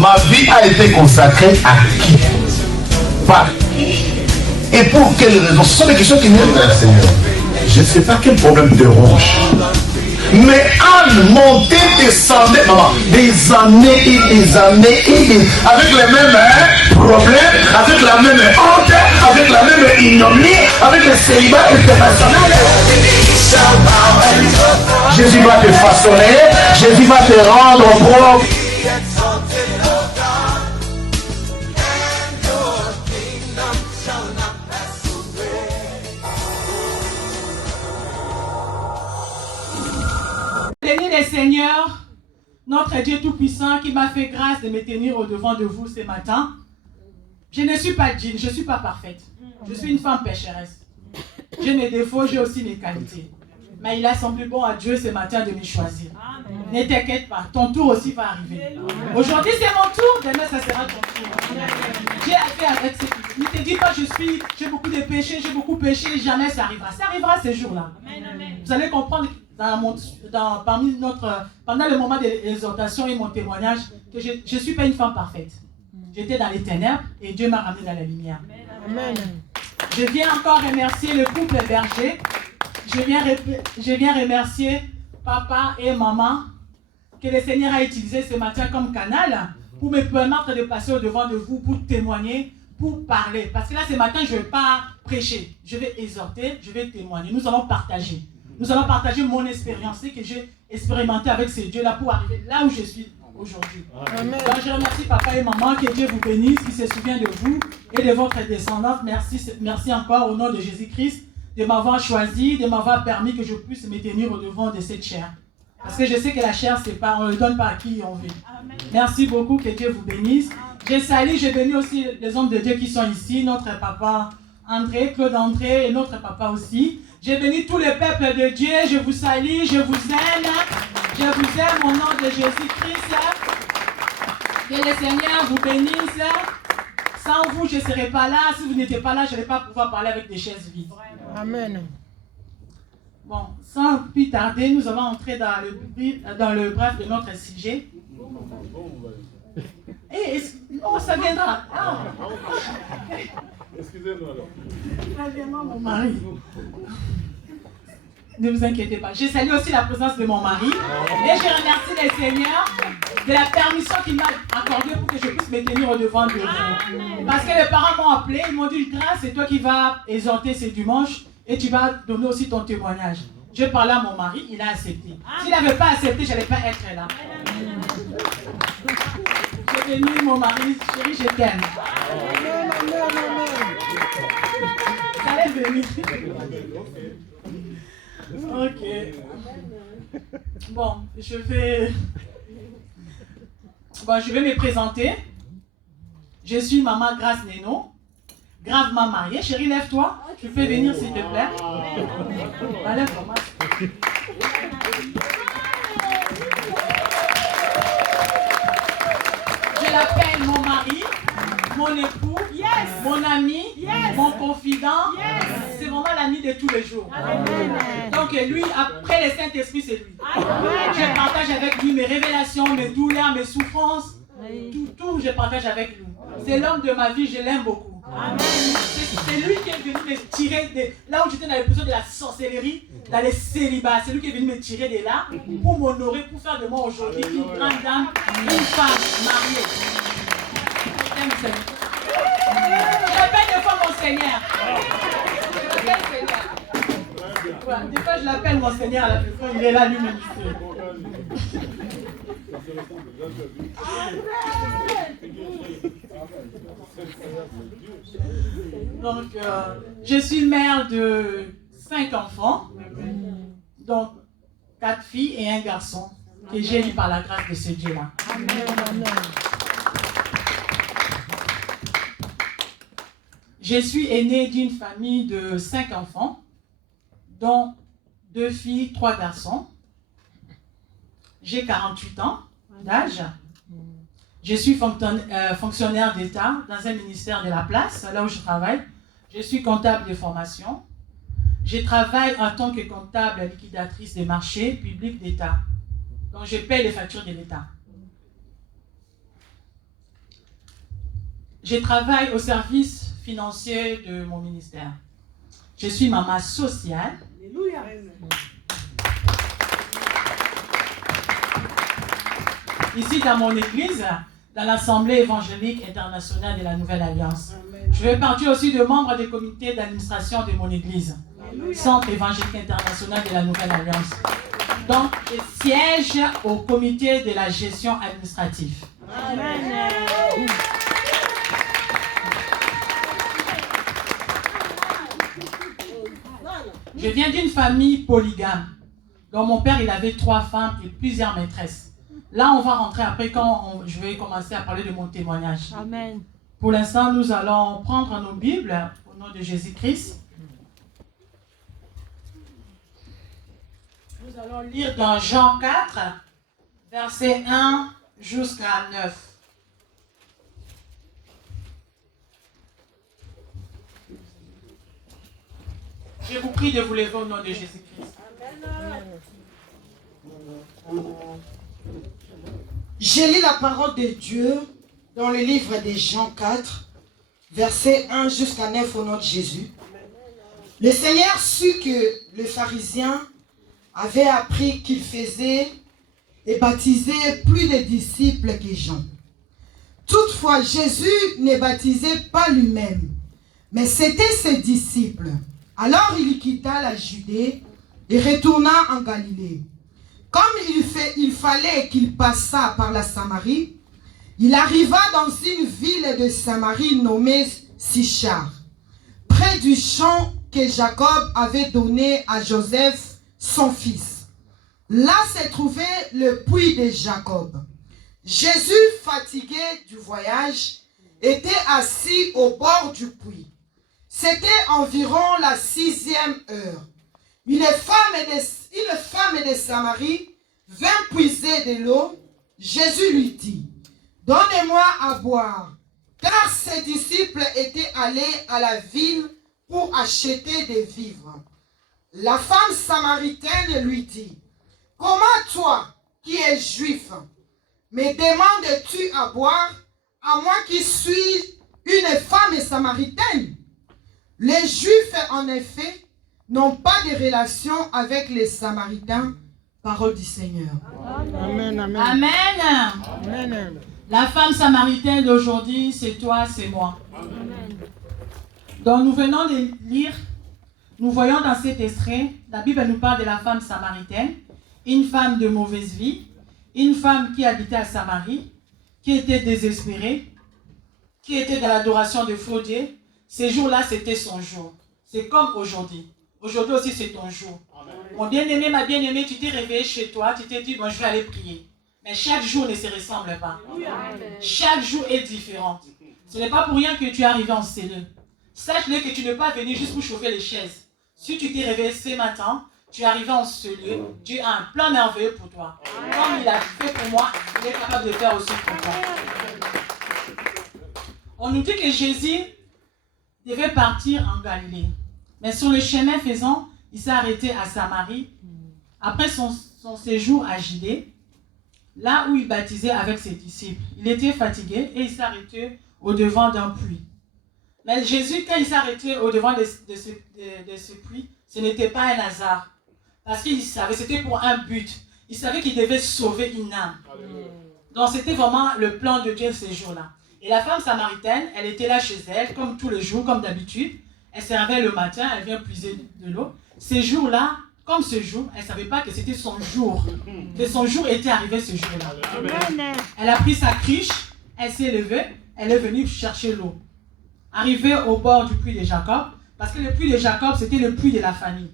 Ma vie a été consacrée à qui? Par qui? Et pour quelles raisons? Ce sont des questions qui viennent vers le Seigneur. Je ne sais pas quel problème te ronge. Mais Anne montait, descendait, maman, des années et des années et des... avec les mêmes problèmes, avec la même honte, avec la même ignominie, avec le célibat international. Jésus va te façonner, Jésus va te rendre propre. Seigneur, notre Dieu Tout-Puissant qui m'a fait grâce de me tenir au-devant de vous ce matin. Je ne suis pas digne, je ne suis pas parfaite. Je suis une femme pécheresse. J'ai mes défauts, j'ai aussi mes qualités. Mais il a semblé bon à Dieu ce matin de me choisir. Ne t'inquiète pas, ton tour aussi va arriver. Aujourd'hui c'est mon tour, demain ça sera ton tour. J'ai affaire avec ce qui. Ne te dis pas j'ai beaucoup de péchés, j'ai beaucoup péché, jamais ça arrivera. Ça arrivera ces jours-là. Vous allez comprendre pendant le moment de l'exhortation et mon témoignage que je ne suis pas une femme parfaite. J'étais dans les ténèbres et Dieu m'a ramené dans la lumière. Amen. Je viens encore remercier le couple berger. Je viens remercier papa et maman que le Seigneur a utilisé ce matin comme canal pour me permettre de passer au-devant de vous, pour témoigner, pour parler. Parce que là, ce matin, je ne vais pas prêcher. Je vais exhorter, je vais témoigner. Nous allons partager. Nous allons partager mon expérience que j'ai expérimenté avec ces dieux-là pour arriver là où je suis aujourd'hui. Donc, je remercie papa et maman, que Dieu vous bénisse, qui se souvient de vous et de votre descendance. Merci encore au nom de Jésus-Christ de m'avoir choisi, de m'avoir permis que je puisse me tenir au-devant de cette chair. Parce que je sais que la chair, on ne le donne pas à qui on veut. Merci beaucoup, que Dieu vous bénisse. Je bénis aussi les hommes de Dieu qui sont ici, notre papa André, Claude André et notre papa aussi. Je bénis tous les peuples de Dieu, je vous salue, je vous aime. Je vous aime au nom de Jésus-Christ. Que le Seigneur vous bénisse. Sans vous, je ne serai pas là. Si vous n'étiez pas là, je ne vais pas pouvoir parler avec des chaises vides. Amen. Bon, sans plus tarder, nous allons entrer dans le bref de notre sujet. Oh, ça viendra. Ah. Excusez-nous alors. Ça viendra, mon mari. Ne vous inquiétez pas. Je salue aussi la présence de mon mari. Et je remercie le Seigneur de la permission qu'il m'a accordée pour que je puisse me tenir au-devant de vous. Parce que les parents m'ont appelé, ils m'ont dit, grâce, c'est toi qui vas exhorter ce dimanche et tu vas donner aussi ton témoignage. Je parlais à mon mari, il a accepté. S'il n'avait pas accepté, je n'allais pas être là. J'ai béni mon mari, chérie, je t'aime. Ça est béni. Ok. Bon, je vais me présenter. Je suis maman Grâce Néno, gravement mariée. Chérie, lève-toi. Tu peux venir s'il te plaît. Allez, maman. Je l'appelle mon mari, mon époux, mon ami, mon confident. C'est vraiment l'ami de tous les jours. Donc lui, après le Saint-Esprit, c'est lui. Je partage avec lui mes révélations, mes douleurs, mes souffrances. Tout, je partage avec lui. C'est l'homme de ma vie, je l'aime beaucoup. C'est lui qui est venu me tirer de là où j'étais dans les prisons de la sorcellerie, dans les célibats. C'est lui qui est venu me tirer de là pour m'honorer, pour faire de moi aujourd'hui une grande dame, une femme mariée. Je l'appelle des fois mon Seigneur. Ouais, des fois je l'appelle mon Seigneur à la maison, il est là lui-même. Donc, je suis mère de 5 enfants, donc 4 filles et un garçon, que j'ai eu par la grâce de ce Dieu-là. Je suis aînée d'une famille de 5 enfants, dont 2 filles, 3 garçons. J'ai 48 ans d'âge. Je suis fonctionnaire d'État dans un ministère de la place, là où je travaille. Je suis comptable de formation. Je travaille en tant que comptable liquidatrice des marchés publics d'État. Donc, je paie les factures de l'État. Je travaille au service financier de mon ministère. Je suis maman sociale. Alléluia. Ici, dans mon église, dans l'Assemblée évangélique internationale de la Nouvelle Alliance. Amen. Je fais partie aussi de membres des comités d'administration de mon église. Amen. Centre évangélique international de la Nouvelle Alliance. Donc, je siège au comité de la gestion administrative. Amen. Je viens d'une famille polygame. Donc, mon père, il avait 3 femmes et plusieurs maîtresses. Là, on va rentrer après quand je vais commencer à parler de mon témoignage. Amen. Pour l'instant, nous allons prendre nos Bibles au nom de Jésus-Christ. Nous allons lire dans Jean 4, versets 1 jusqu'à 9. Je vous prie de vous lever au nom de Jésus-Christ. Je lis la parole de Dieu dans le livre de Jean 4, versets 1 jusqu'à 9 au nom de Jésus. Le Seigneur sut que les pharisiens avaient appris qu'il faisait et baptisait plus de disciples que Jean. Toutefois, Jésus ne baptisait pas lui-même, mais c'était ses disciples. Alors il quitta la Judée et retourna en Galilée. Comme il fallait qu'il passât par la Samarie, il arriva dans une ville de Samarie nommée Sichar, près du champ que Jacob avait donné à Joseph, son fils. Là se trouvait le puits de Jacob. Jésus, fatigué du voyage, était assis au bord du puits. C'était environ la 6e heure. Une femme de Samarie vint puiser de l'eau. Jésus lui dit, « Donnez-moi à boire. » Car ses disciples étaient allés à la ville pour acheter des vivres. La femme samaritaine lui dit, « Comment toi, qui es juif, me demandes-tu à boire, à moi qui suis une femme samaritaine? » Les Juifs, en effet, n'ont pas de relation avec les Samaritains. Parole du Seigneur. Amen. Amen. Amen. Amen. La femme samaritaine d'aujourd'hui, c'est toi, c'est moi. Amen. Donc nous venons de lire, nous voyons dans cet extrait, la Bible nous parle de la femme samaritaine, une femme de mauvaise vie, une femme qui habitait à Samarie, qui était désespérée, qui était dans l'adoration de faux dieux. Ces jours-là, c'était son jour. C'est comme aujourd'hui. Aujourd'hui aussi, c'est ton jour. Amen. Mon bien-aimé, ma bien-aimée, tu t'es réveillé chez toi, tu t'es dit, bon, je vais aller prier. Mais chaque jour ne se ressemble pas. Amen. Chaque jour est différent. Ce n'est pas pour rien que tu es arrivé en cellule. Sache-le que tu n'es pas venu juste pour chauffer les chaises. Si tu t'es réveillé ce matin, tu es arrivé en cellule, Dieu a un plan merveilleux pour toi. Amen. Comme il a fait pour moi, il est capable de faire aussi pour toi. On nous dit que Jésus devait partir en Galilée. Mais sur le chemin faisant, il s'est arrêté à Samarie. Après son séjour à Judée, là où il baptisait avec ses disciples. Il était fatigué et il s'est arrêté au-devant d'un puits. Mais Jésus, quand il s'est arrêté au-devant de ce puits, ce n'était pas un hasard. Parce qu'il savait, c'était pour un but. Il savait qu'il devait sauver une âme. Donc c'était vraiment le plan de Dieu ces jours-là. Et la femme samaritaine, elle était là chez elle, comme tous les jours, comme d'habitude. Elle se réveille le matin, elle vient puiser de l'eau. Ces jours-là, comme ce jour, elle ne savait pas que c'était son jour. Que son jour était arrivé ce jour-là. Elle a pris sa cruche, elle s'est levée, elle est venue chercher l'eau. Arrivée au bord du puits de Jacob, parce que le puits de Jacob, c'était le puits de la famille.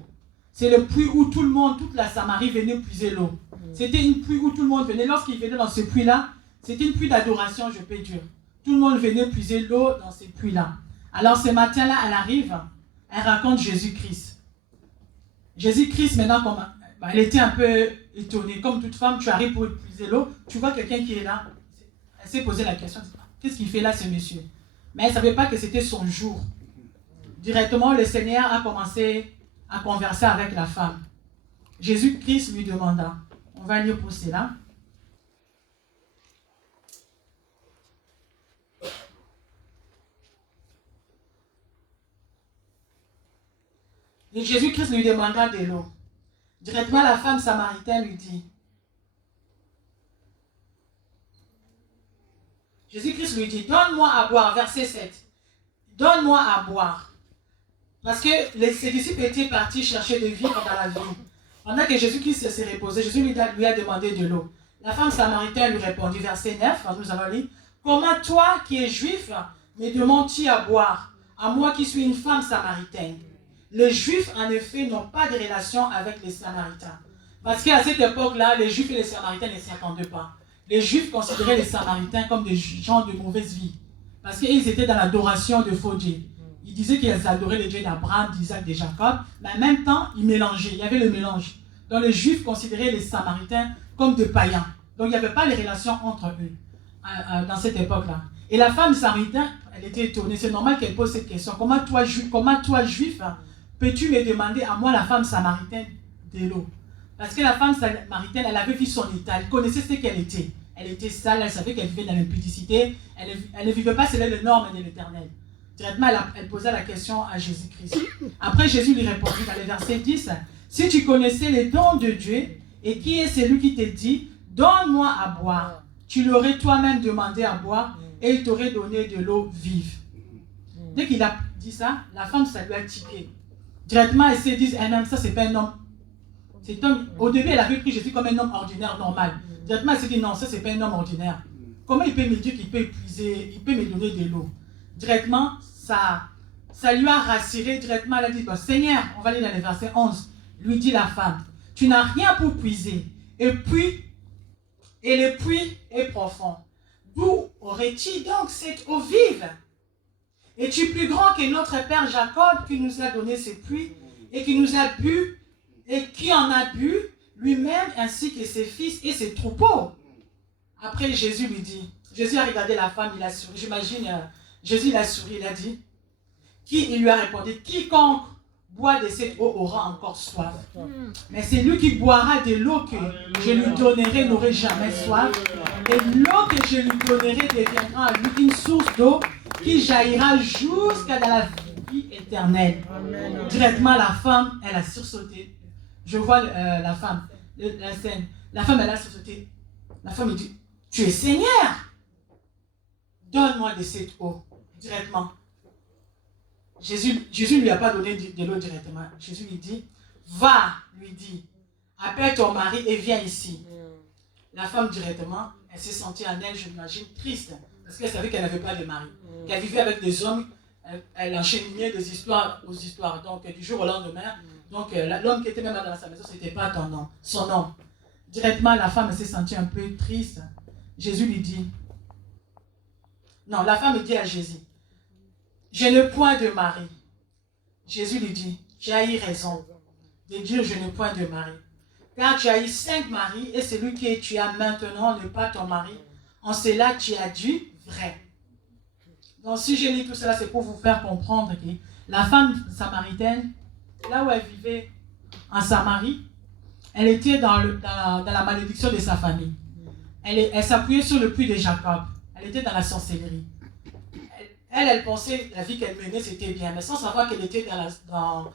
C'est le puits où tout le monde, toute la Samarie venait puiser l'eau. C'était une puits où tout le monde venait. Lorsqu'il venait dans ce puits-là, c'était une puits d'adoration, je peux dire. Tout le monde venait puiser l'eau dans ces puits-là. Alors ce matin-là, elle arrive, elle raconte Jésus-Christ. Jésus-Christ, maintenant, elle était un peu étonnée. Comme toute femme, tu arrives pour puiser l'eau, tu vois quelqu'un qui est là. Elle s'est posé la question, qu'est-ce qu'il fait là, ce monsieur? Mais elle ne savait pas que c'était son jour. Directement, le Seigneur a commencé à converser avec la femme. Jésus-Christ lui demanda, on va lire pour cela. Et Jésus-Christ lui demanda de l'eau. Directement, la femme samaritaine lui dit, Jésus-Christ lui dit, donne-moi à boire, verset 7. Donne-moi à boire. Parce que ses disciples étaient partis chercher de vivre dans la ville. Pendant que Jésus-Christ s'est reposé, Jésus lui a demandé de l'eau. La femme samaritaine lui répondit, verset 9, nous allons lire, comment toi qui es juif, me demandes-tu à boire, à moi qui suis une femme samaritaine? Les Juifs, en effet, n'ont pas de relation avec les Samaritains. Parce qu'à cette époque-là, les Juifs et les Samaritains ne s'attendaient pas. Les Juifs considéraient les Samaritains comme des gens de mauvaise vie. Parce qu'ils étaient dans l'adoration de faux dieux. Ils disaient qu'ils adoraient les dieux d'Abraham, d'Isaac, de Jacob, mais en même temps, ils mélangeaient. Il y avait le mélange. Donc les Juifs considéraient les Samaritains comme des païens. Donc il n'y avait pas les relations entre eux dans cette époque-là. Et la femme samaritaine, elle était étonnée. C'est normal qu'elle pose cette question. Comment toi, juif, peux-tu me demander à moi, la femme samaritaine, de l'eau? Parce que la femme samaritaine, elle avait vu son état, elle connaissait ce qu'elle était. Elle était sale, elle savait qu'elle vivait dans l'impudicité, elle ne vivait pas selon les normes de l'Éternel. Directement, elle posait la question à Jésus-Christ. Après, Jésus lui répondit dans le verset 10, « Si tu connaissais les dons de Dieu, et qui est celui qui te dit, donne-moi à boire, tu l'aurais toi-même demandé à boire, et il t'aurait donné de l'eau vive. » Dès qu'il a dit ça, la femme, ça lui a tiqué. Directement, elle s'est dit, elle-même, ça, c'est pas un homme. Au début, elle avait pris Jésus comme un homme ordinaire, normal. Directement, elle s'est dit, non, ça, c'est pas un homme ordinaire. Comment il peut me dire qu'il peut épuiser, il peut me donner de l'eau? Directement, ça lui a rassuré. Directement, elle a dit, bon, Seigneur, on va aller dans le verset 11, lui dit la femme, tu n'as rien pour puiser, et le puits est profond. D'où aurais-tu donc cette eau vive? Es-tu plus grand que notre père Jacob qui nous a donné ce puits et qui nous a bu et qui en a bu lui-même ainsi que ses fils et ses troupeaux? Après Jésus lui dit, Jésus a regardé la femme, il a souri, j'imagine, Jésus il a souri, il a dit, il lui a répondu, quiconque boit de cette eau aura encore soif. Mais c'est lui qui boira de l'eau que je lui donnerai n'aurait jamais soif. Et l'eau que je lui donnerai deviendra à lui une source d'eau qui jaillira jusqu'à dans la vie éternelle. Amen. Directement, la femme, elle a sursauté. Je vois la femme, la scène. La femme, elle a sursauté. La femme, elle dit, tu es Seigneur. Donne-moi de cette eau. Directement. Jésus ne lui a pas donné de l'eau directement. Jésus lui dit, va, lui dit, appelle ton mari et viens ici. La femme, directement, elle s'est sentie en elle, je m'imagine, triste. Parce qu'elle savait qu'elle n'avait pas de mari. Qu'elle vivait avec des hommes, elle enchaînait des histoires aux histoires. Donc, du jour au lendemain, donc l'homme qui était même dans sa maison, ce n'était pas son homme. Directement, la femme s'est sentie un peu triste. Jésus lui dit, non, la femme dit à Jésus, je n'ai point de mari. Jésus lui dit, tu as eu raison de dire je n'ai point de mari. Car tu as eu 5 maris et celui que tu as maintenant n'est pas ton mari. En cela, tu as dit vrai. Donc, si je lis tout cela, c'est pour vous faire comprendre que la femme samaritaine, là où elle vivait en Samarie, elle était dans la malédiction de sa famille. Elle s'appuyait sur le puits de Jacob. Elle était dans la sorcellerie. Elle pensait la vie qu'elle menait, c'était bien, mais sans savoir qu'elle était comment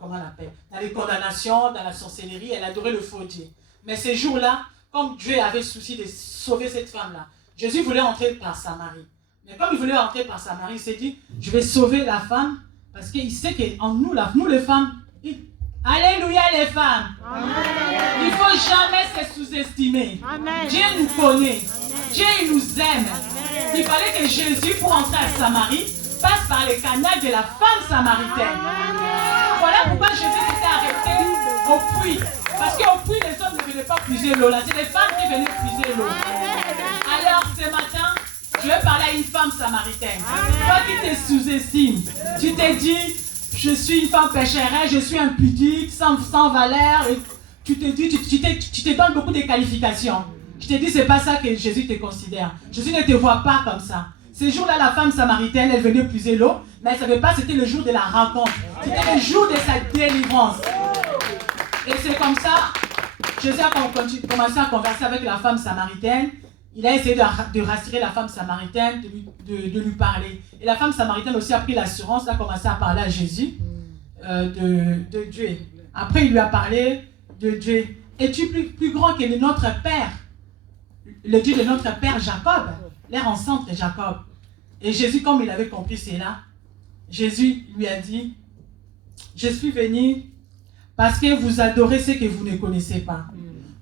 on appelle, dans les condamnations, dans la sorcellerie. Elle adorait le faux Dieu. Mais ces jours-là, comme Dieu avait souci de sauver cette femme-là, Jésus voulait entrer par Samarie. Mais comme il voulait entrer par Samarie, il s'est dit, je vais sauver la femme, parce qu'il sait qu'en nous, nous les femmes, alléluia les femmes. Amen. Il ne faut jamais se sous-estimer. Amen. Dieu nous connaît. Amen. Dieu nous aime. Amen. Il fallait que Jésus, pour entrer à Samarie, passe par le canal de la femme samaritaine. Amen. Voilà pourquoi Jésus s'était arrêté au puits. Parce qu'au puits, les hommes ne venaient pas puiser l'eau. Là, c'est les femmes qui venaient puiser l'eau. Alors, ce matin, je vais parler à une femme samaritaine. Amen. Toi qui te sous-estimes, tu t'es dit, je suis une femme pécheresse, je suis impudique, sans valeur. Et tu te dis, tu te donnes beaucoup de qualifications. Je te dis, c'est pas ça que Jésus te considère. Jésus ne te voit pas comme ça. Ce jour-là, la femme samaritaine, elle venait puiser l'eau, mais elle ne savait pas que c'était le jour de la rencontre. C'était le jour de sa délivrance. Et c'est comme ça, Jésus a commencé à converser avec la femme samaritaine. Il a essayé de rassurer la femme samaritaine, de lui parler. Et la femme samaritaine aussi a pris l'assurance, a commencé à parler à Jésus. de Dieu. Après, il lui a parlé de Dieu. Es-tu plus grand que notre père, le Dieu de notre père Jacob, leur ancêtre Jacob? Et Jésus, comme il avait compris cela, Jésus lui a dit, je suis venu parce que vous adorez ce que vous ne connaissez pas.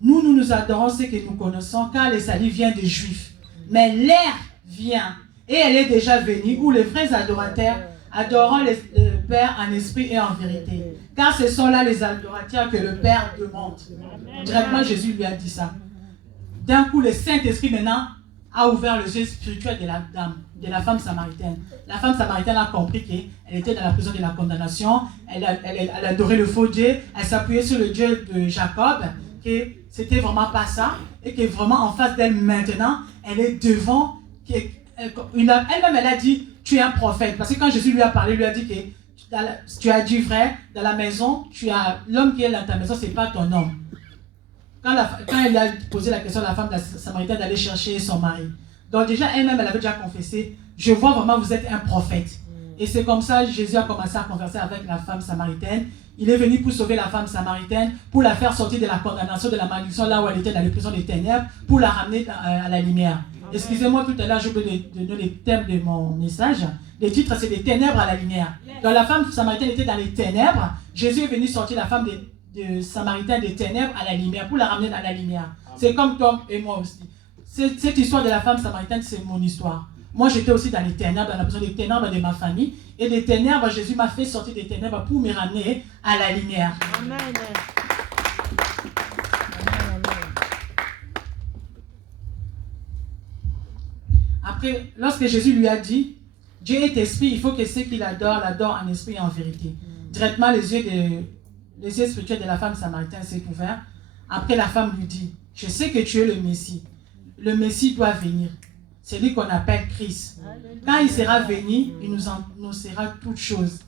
Nous adorons ce que nous connaissons, car le salut vient des Juifs. Mais l'ère vient, et elle est déjà venue, où les vrais adorateurs adorant le Père en esprit et en vérité. Car ce sont là les adorateurs que le Père demande. Directement, Jésus lui a dit ça. D'un coup, le Saint-Esprit maintenant a ouvert les yeux spirituels de la dame, de la femme samaritaine. La femme samaritaine a compris qu'elle était dans la prison de la condamnation, elle adorait le faux Dieu, elle s'appuyait sur le Dieu de Jacob, que c'était vraiment pas ça, et que vraiment en face d'elle maintenant, elle est devant, elle-même elle a dit, tu es un prophète, parce que quand Jésus lui a parlé, lui a dit que tu as dit vrai, dans la maison, l'homme qui est dans ta maison, c'est pas ton homme. Quand elle a posé la question à la femme de la Samaritaine d'aller chercher son mari. Donc déjà, elle-même, elle avait déjà confessé, je vois vraiment vous êtes un prophète. Et c'est comme ça que Jésus a commencé à converser avec la femme samaritaine. Il est venu pour sauver la femme samaritaine, pour la faire sortir de la condamnation, de la malédiction, là où elle était dans les prisons des ténèbres, pour la ramener à la lumière. Excusez-moi, tout à l'heure, j'ai oublié de donner les thèmes de mon message. Le titre, c'est des ténèbres à la lumière. Donc la femme samaritaine était dans les ténèbres. Jésus est venu sortir la femme de Samaritaine des ténèbres à la lumière, pour la ramener dans la lumière. C'est comme toi et moi aussi. Cette histoire de la femme samaritaine, c'est mon histoire. Moi, j'étais aussi dans les ténèbres, dans la prison des ténèbres de ma famille. Et des ténèbres, Jésus m'a fait sortir des ténèbres pour me ramener à la lumière. Amen. Après, lorsque Jésus lui a dit, Dieu est esprit, il faut que ceux qui l'adorent, l'adorent en esprit et en vérité. Directement, les yeux spirituels de la femme samaritaine s'est ouvert. Après, la femme lui dit, je sais que tu es le Messie. Le Messie doit venir. C'est lui qu'on appelle Christ. Quand il sera venu, il nous annoncera toutes choses.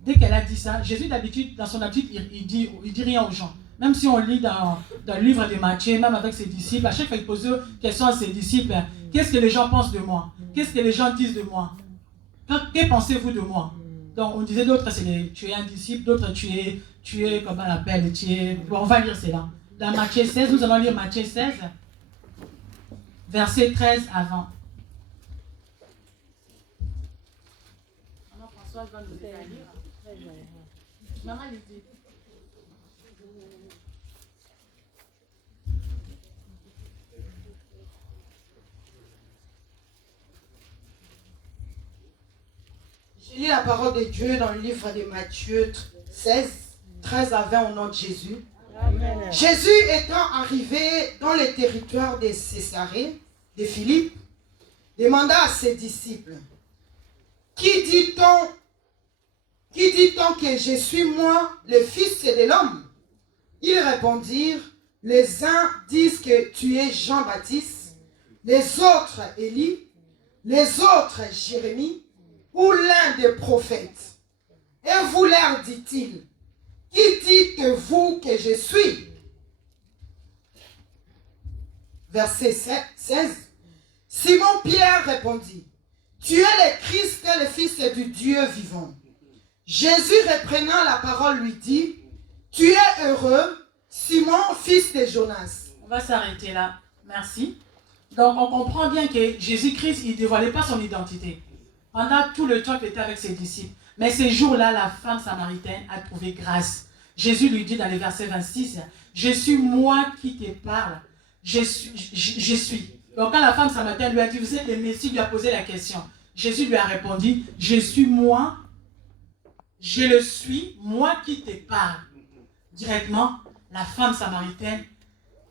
Dès qu'elle a dit ça, Jésus d'habitude, dans son habitude, il dit rien aux gens. Même si on lit dans le livre de Matthieu, même avec ses disciples, à chaque fois il pose des questions à ses disciples, qu'est-ce que les gens pensent de moi? Qu'est-ce que les gens disent de moi? Que pensez-vous de moi? Donc on disait d'autres, tu es un disciple, d'autres tu es, comment on l'appelle, bon, on va lire cela. Dans Matthieu 16, nous allons lire Matthieu 16, verset 13 avant. Maman Françoise va nous aider à lire. Maman, il dit. Je lis la parole de Dieu dans le livre de Matthieu 16, 13 à 20 au nom de Jésus. Amen. Jésus étant arrivé dans le territoire de Césarée, de Philippe, demanda à ses disciples, Qui dit-on que je suis moi, le Fils de l'homme? Ils répondirent, les uns disent que tu es Jean-Baptiste, les autres Élie, les autres Jérémie, ou l'un des prophètes. Et vous leur dit-il, qui dites-vous que je suis? Verset 16. Simon-Pierre répondit, tu es le Christ, le Fils du Dieu vivant. Jésus reprenant la parole lui dit, tu es heureux, Simon, fils de Jonas. On va s'arrêter là. Merci. Donc on comprend bien que Jésus-Christ, il ne dévoilait pas son identité. Pendant tout le temps qu'il était avec ses disciples. Mais ces jours-là, la femme samaritaine a trouvé grâce. Jésus lui dit dans le verset 26, je suis moi qui te parle. Je suis. Donc quand la femme samaritaine lui a dit, vous êtes le Messie, lui a posé la question. Jésus lui a répondu, je suis moi, je le suis, moi qui te parle. Directement, la femme samaritaine,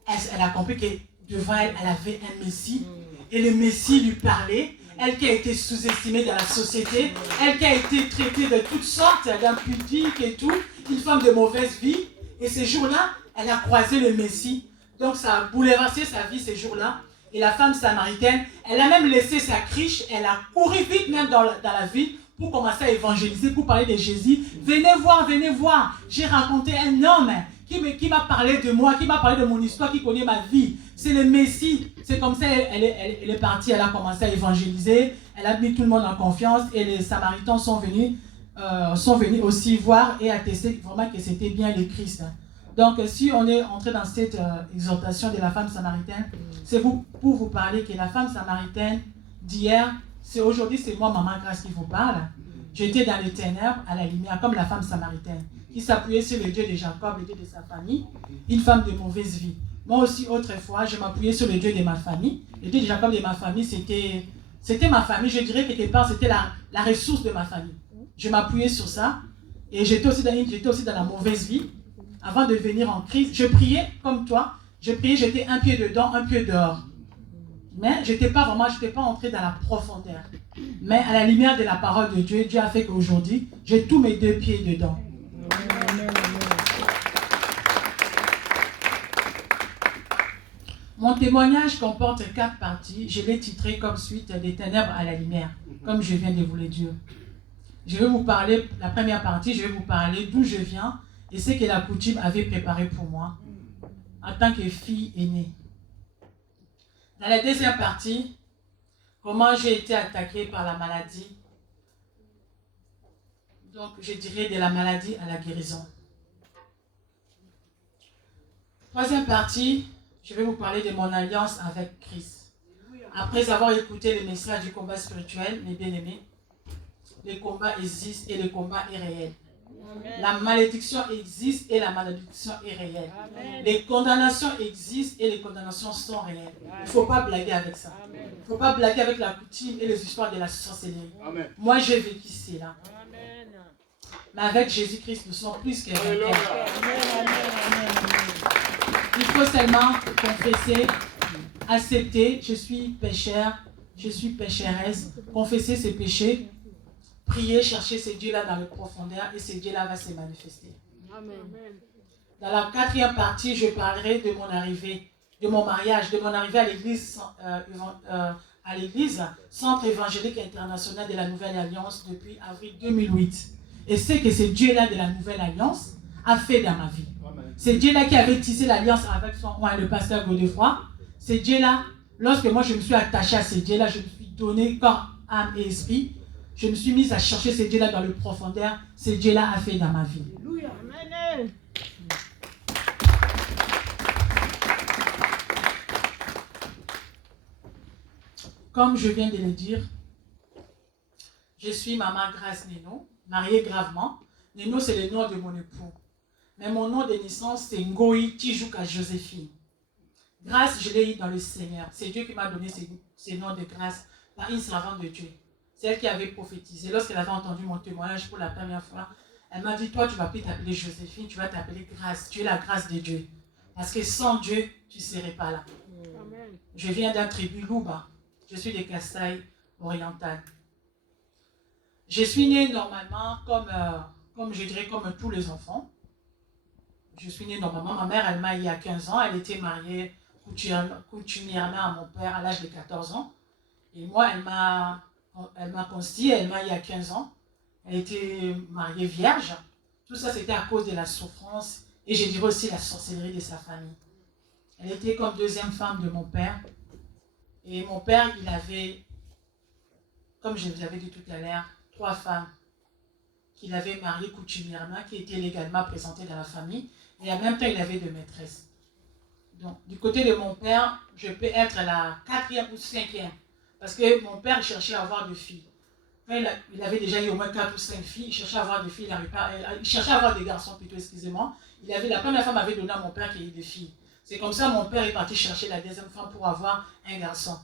elle a compris que devant elle, elle avait un Messie. Et le Messie lui parlait. Elle qui a été sous-estimée dans la société, elle qui a été traitée de toutes sortes d'impudiques et tout, une femme de mauvaise vie. Et ces jours-là, elle a croisé le Messie. Donc ça a bouleversé sa vie ces jours-là. Et la femme samaritaine, elle a même laissé sa criche, elle a couru vite même dans la ville pour commencer à évangéliser, pour parler de Jésus. Venez voir, j'ai rencontré un homme qui m'a parlé de moi, qui m'a parlé de mon histoire, qui connaît ma vie. C'est le Messie. C'est comme ça elle est partie, elle a commencé à évangéliser, elle a mis tout le monde en confiance et les Samaritains sont venus sont venus aussi voir et attester vraiment que c'était bien le Christ. Donc, si on est entré dans cette exhortation de la femme samaritaine, c'est pour vous parler que la femme samaritaine d'hier, aujourd'hui, c'est moi, Maman Grâce, qui vous parle. J'étais dans les ténèbres, à la lumière, comme la femme samaritaine, qui s'appuyait sur le Dieu de Jacob, le Dieu de sa famille, une femme de mauvaise vie. Moi aussi, autrefois, je m'appuyais sur le Dieu de ma famille. Le Dieu de Jacob de ma famille, c'était ma famille. Je dirais quelque part, c'était la ressource de ma famille. Je m'appuyais sur ça. Et j'étais aussi dans la mauvaise vie. Avant de venir en crise, je priais comme toi. Je priais, j'étais un pied dedans, un pied dehors. Mais je n'étais pas entré dans la profondeur. Mais à la lumière de la parole de Dieu, Dieu a fait qu'aujourd'hui, j'ai tous mes 2 pieds dedans. Mon témoignage comporte 4 parties. Je l'ai titré comme suite des ténèbres à la lumière, comme je viens de vous le dire. Je vais vous parler, la première partie, je vais vous parler d'où je viens et ce que la coutume avait préparé pour moi en tant que fille aînée. Dans la deuxième partie, comment j'ai été attaquée par la maladie. Donc, je dirais de la maladie à la guérison. Troisième partie, je vais vous parler de mon alliance avec Christ. Après avoir écouté le message du combat spirituel, mes bien-aimés, les combats existent et le combat est réel. Amen. La malédiction existe et la malédiction est réelle. Amen. Les condamnations existent et les condamnations sont réelles. Il ne faut pas blaguer avec ça. Il ne faut pas blaguer avec la coutume et les histoires de la sorcellerie. Amen. Moi, j'ai vécu cela. Amen. Mais avec Jésus-Christ, nous sommes plus que vainqueurs. Il faut seulement confesser, accepter, je suis pécheur, je suis pécheresse, confesser ses péchés, prier, chercher ce Dieu-là dans le profondeur et ce Dieu-là va se manifester. Amen. Dans la 4e partie, je parlerai de mon arrivée, de mon mariage, de mon arrivée à l'église Centre évangélique international de la Nouvelle Alliance depuis avril 2008. Et c'est que ce Dieu-là de la Nouvelle Alliance a fait dans ma vie. C'est Dieu-là qui avait tissé l'alliance avec le pasteur Godefroy. C'est Dieu-là, lorsque moi je me suis attaché à ce Dieu-là, je me suis donné corps, âme et esprit. Je me suis mise à chercher ce Dieu-là dans le profondeur. Ce Dieu-là a fait dans ma vie. Alléluia. Amen. Comme je viens de le dire, je suis Maman Grâce Neno, mariée gravement. Neno, c'est le nom de mon époux. Mais mon nom de naissance, c'est Ngoï Tijouka Joséphine. Grâce, je l'ai eu dans le Seigneur. C'est Dieu qui m'a donné ce nom de grâce par une servante de Dieu. C'est elle qui avait prophétisé. Lorsqu'elle avait entendu mon témoignage pour la première fois, elle m'a dit, toi, tu ne vas plus t'appeler Joséphine, tu vas t'appeler Grâce. Tu es la grâce de Dieu. Parce que sans Dieu, tu ne serais pas là. Amen. Je viens d'un tribu Louba. Je suis des Kasaï orientales. Je suis née normalement comme je dirais, comme tous les enfants. Je suis née normalement. Ma mère, elle m'a eu à 15 ans. Elle était mariée coutumièrement à mon père à l'âge de 14 ans. Et moi, elle m'a conçue, elle m'a eu à 15 ans. Elle était mariée vierge. Tout ça, c'était à cause de la souffrance et je dirais aussi la sorcellerie de sa famille. Elle était comme deuxième femme de mon père. Et mon père, il avait, comme je vous avais dit tout à l'heure, 3 femmes qu'il avait mariées coutumièrement, qui étaient légalement présentées dans la famille. Et en même temps, il avait 2 maîtresses. Donc, du côté de mon père, je peux être la 4e ou 5e. Parce que mon père cherchait à avoir 2 filles. Quand il avait déjà eu au moins 4 ou 5 filles, il cherchait à avoir des filles, il cherchait à avoir des garçons plutôt, excusez-moi. La première femme avait donné à mon père qu'il y ait des filles. C'est comme ça mon père est parti chercher la deuxième femme pour avoir un garçon.